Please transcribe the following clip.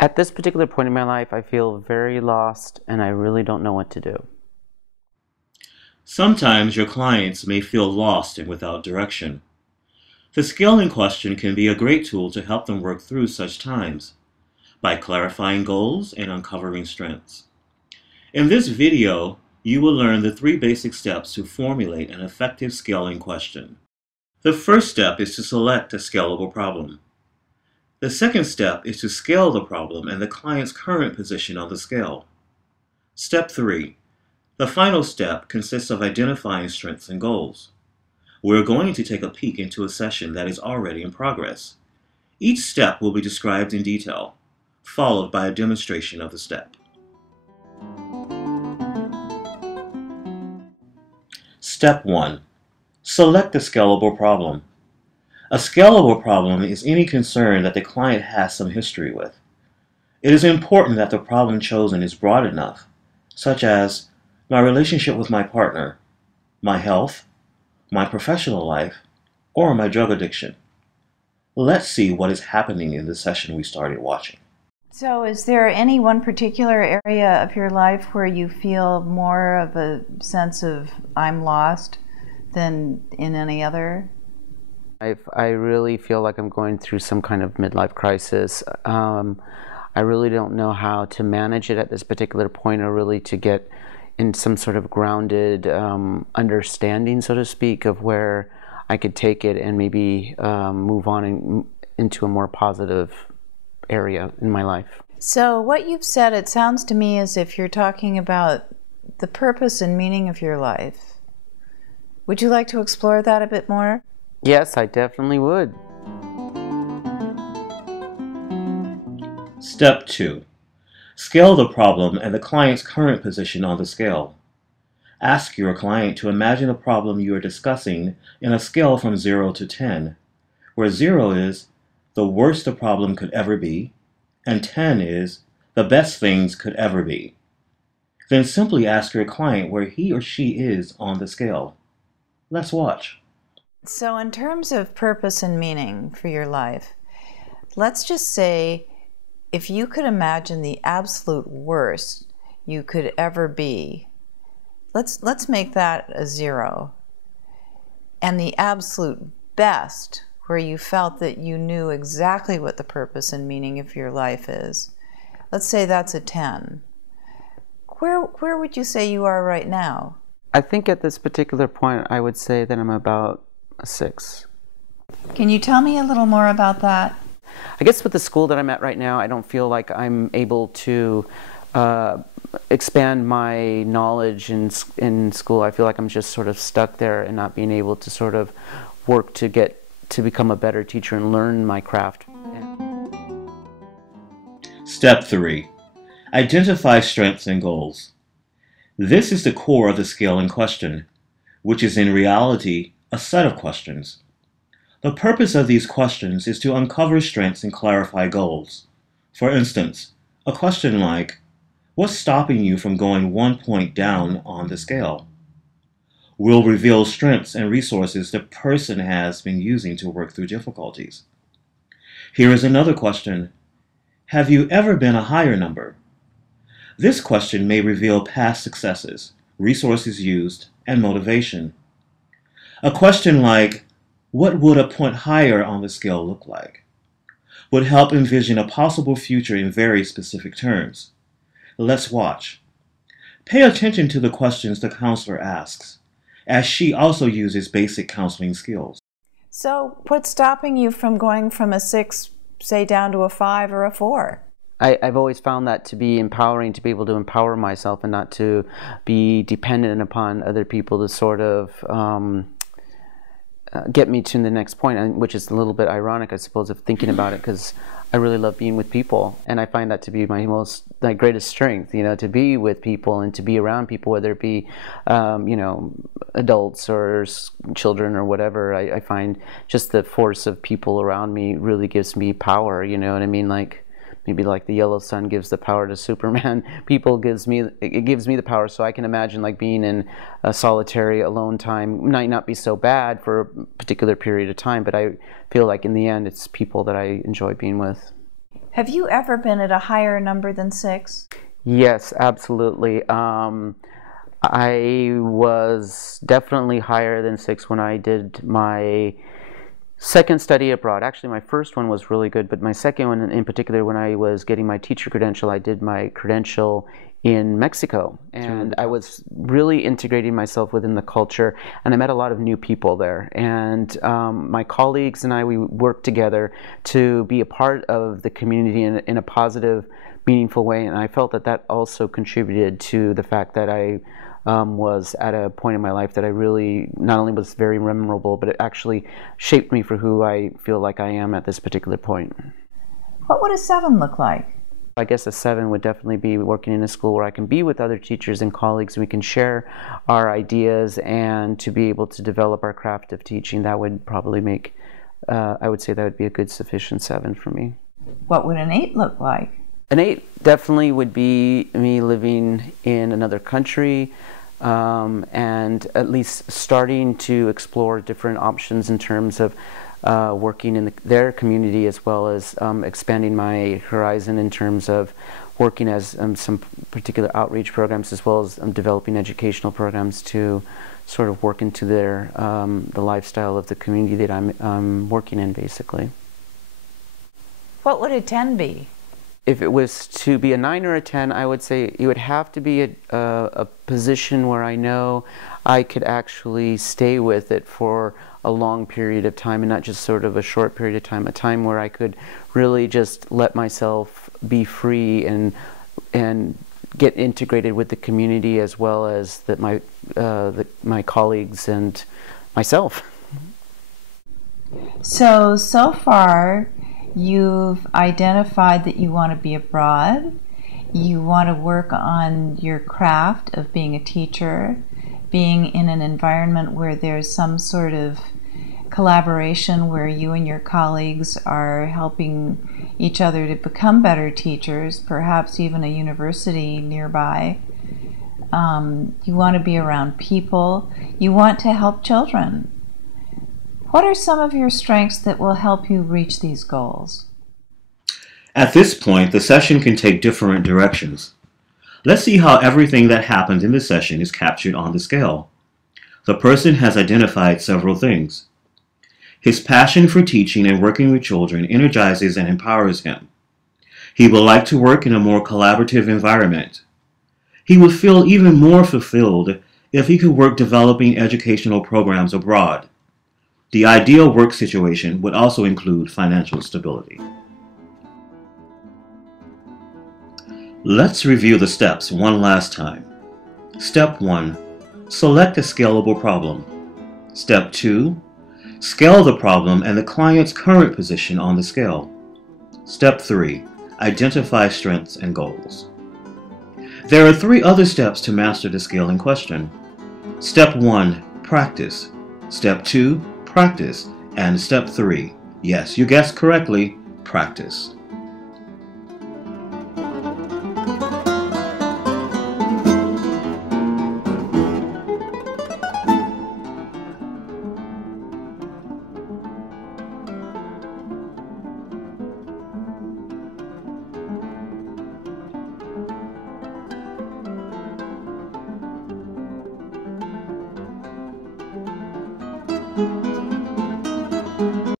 At this particular point in my life, I feel very lost and I really don't know what to do. Sometimes your clients may feel lost and without direction. The scale in question can be a great tool to help them work through such times by clarifying goals and uncovering strengths. In this video, you will learn the 3 basic steps to formulate an effective scaling question. The first step is to select a scalable problem. The second step is to scale the problem and the client's current position on the scale. Step 3. The final step consists of identifying strengths and goals. We're going to take a peek into a session that is already in progress. Each step will be described in detail, followed by a demonstration of the step. Step 1. Select a scalable problem. A scalable problem is any concern that the client has some history with. It is important that the problem chosen is broad enough, such as my relationship with my partner, my health, my professional life, or my drug addiction. Let's see what is happening in the session we started watching. So is there any one particular area of your life where you feel more of a sense of I'm lost than in any other? I really feel like I'm going through some kind of midlife crisis. I really don't know how to manage it at this particular point, or really to get in some sort of grounded understanding, so to speak, of where I could take it and maybe move on into a more positive area in my life. So what you've said, it sounds to me as if you're talking about the purpose and meaning of your life. Would you like to explore that a bit more? Yes, I definitely would. Step 2. Scale the problem and the client's current position on the scale. Ask your client to imagine a problem you are discussing in a scale from 0 to 10, where 0 is the worst the problem could ever be, and 10 is the best things could ever be. Then simply ask your client where he or she is on the scale. Let's watch. So in terms of purpose and meaning for your life, let's just say if you could imagine the absolute worst you could ever be, let's make that a 0. And the absolute best, where you felt that you knew exactly what the purpose and meaning of your life is, let's say that's a 10. Where would you say you are right now? I think at this particular point I would say that I'm about a 6. Can you tell me a little more about that? I guess with the school that I'm at right now, I don't feel like I'm able to expand my knowledge in school. I feel like I'm just sort of stuck there and not being able to sort of work to get to become a better teacher and learn my craft. Step 3. Identify strengths and goals. This is the core of the scale in question, which is in reality a set of questions. The purpose of these questions is to uncover strengths and clarify goals. For instance, a question like, what's stopping you from going 1 point down on the scale? Will reveal strengths and resources the person has been using to work through difficulties. Here is another question. Have you ever been a higher number? This question may reveal past successes, resources used, and motivation. A question like, what would a point higher on the scale look like? Would help envision a possible future in very specific terms. Let's watch. Pay attention to the questions the counselor asks, as she also uses basic counseling skills. So what's stopping you from going from a 6, say, down to a 5 or a 4? I've always found that to be empowering, to be able to empower myself and not to be dependent upon other people to sort of get me to the next point, which is a little bit ironic, I suppose, of thinking about it, because I really love being with people, and I find that to be my greatest strength, you know, to be with people and to be around people, whether it be, you know, adults or children or whatever. I find just the force of people around me really gives me power, you know what I mean? Like, maybe like the yellow sun gives the power to Superman, it gives me the power. So I can imagine like being in a solitary alone time might not be so bad for a particular period of time, but I feel like in the end it's people that I enjoy being with. Have you ever been at a higher number than 6? Yes, absolutely. I was definitely higher than 6 when I did my second study abroad. Actually, my first one was really good, but my second one in particular, when I was getting my teacher credential, I did my credential in Mexico, and I was really integrating myself within the culture, and I met a lot of new people there, and my colleagues and I, we worked together to be a part of the community in a positive, meaningful way, and I felt that that also contributed to the fact that I was at a point in my life that I really not only was very memorable, but it actually shaped me for who I feel like I am at this particular point. What would a 7 look like? I guess a 7 would definitely be working in a school where I can be with other teachers and colleagues, and we can share our ideas and to be able to develop our craft of teaching. That would probably make, I would say that would be a good sufficient 7 for me. What would an 8 look like? An 8 definitely would be me living in another country, and at least starting to explore different options in terms of working in their community, as well as expanding my horizon in terms of working as some particular outreach programs, as well as developing educational programs to sort of work into their the lifestyle of the community that I'm working in, basically. What would a 10 be? If it was to be a 9 or a 10, I would say it would have to be a position where I know I could actually stay with it for a long period of time and not just sort of a short period of time, a time where I could really just let myself be free and get integrated with the community, as well as that my colleagues and myself. So far, you've identified that you want to be abroad, you want to work on your craft of being a teacher, being in an environment where there's some sort of collaboration where you and your colleagues are helping each other to become better teachers, perhaps even a university nearby. You want to be around people. You want to help children. What are some of your strengths that will help you reach these goals? At this point, the session can take different directions. Let's see how everything that happened in the session is captured on the scale. The person has identified several things. His passion for teaching and working with children energizes and empowers him. He would like to work in a more collaborative environment. He would feel even more fulfilled if he could work developing educational programs abroad. The ideal work situation would also include financial stability. Let's review the steps one last time. Step 1. Select a scalable problem. Step 2. Scale the problem and the client's current position on the scale. Step 3. Identify strengths and goals. There are 3 other steps to master the skill in question. Step 1. Practice. Step 2. Practice. And step 3. Yes, you guessed correctly, practice.